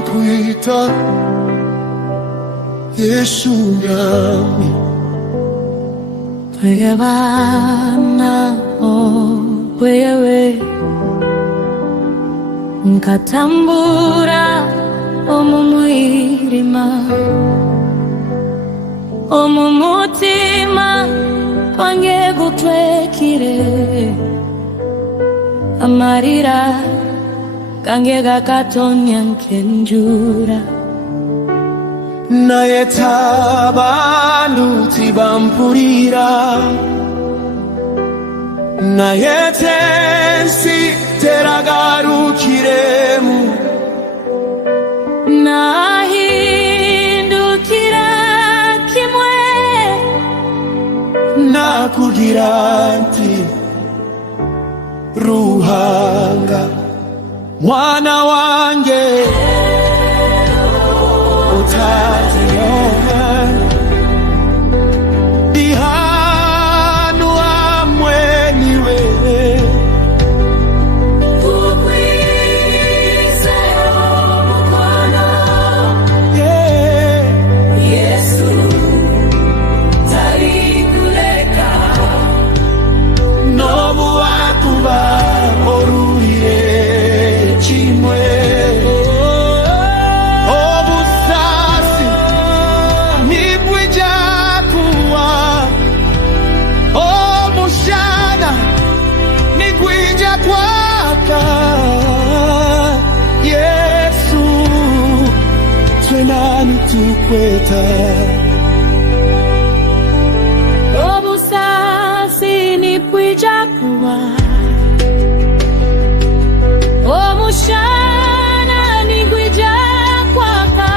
nkwita Yesu mwami. Twegabana wewe nkatambura omumwirima omumutima kwange gutwekire amarira kange gakatonya nkenjura naye tabantu tibampulira naye tensi teragarukiremu nahindukira kimwe nakugira nti Ruhanga mwana wange utaziona ihanu hamwe niwe ukwizera umukono Yesu tarikureka nobu wakuba oruriye kimwe obusasi nibwija kuwa omushana nigwija kwaka Yesu twenani tukweta obusasi nibwija kuwa omushana nigwija kwaka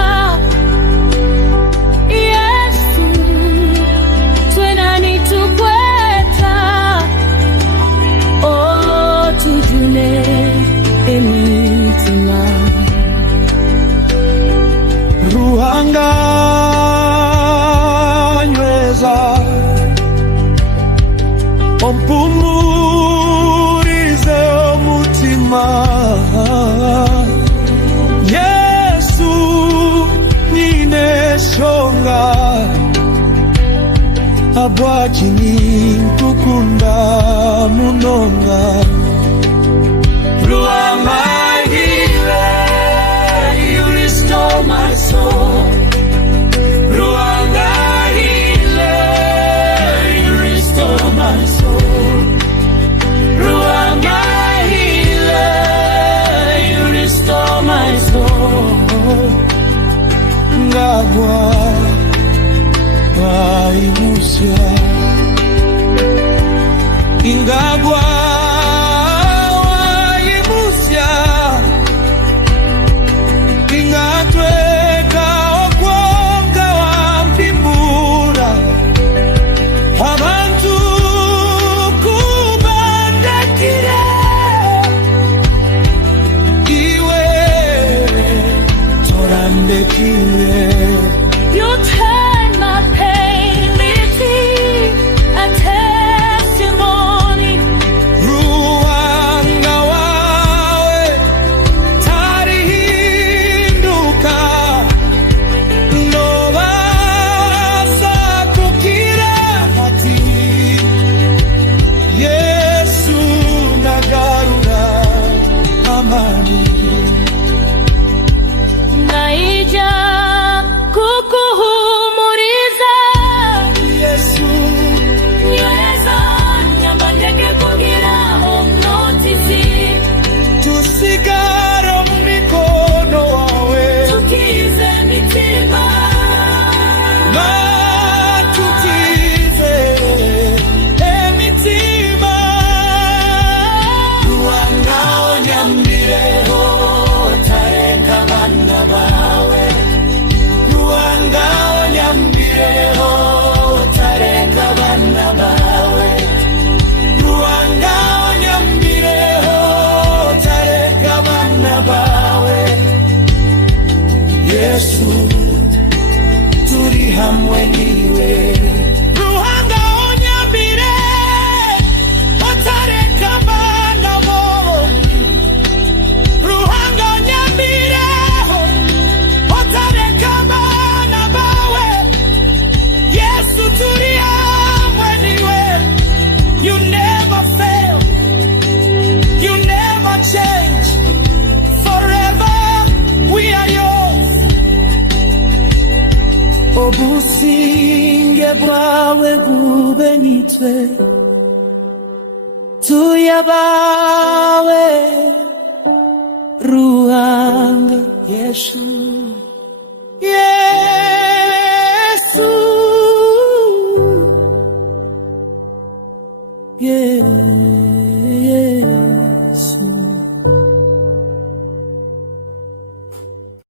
Yesu twenani tukweta tujune emitima Ruhanga nyweza ompumurize omutima Yesu nineshonga abwakini nkukunda munonga Ruhanga you restore my soul Ruhanga you restore my soul Ruhanga you restore my soul ngagwa waimusya ingagwa waimusya ingatweka okwonga wampimbura abantu kubandakire iwe torandekire You turn my pain into a testimony obusinge bwawe bube nitwe tuyabawe Ruhanga Yesu.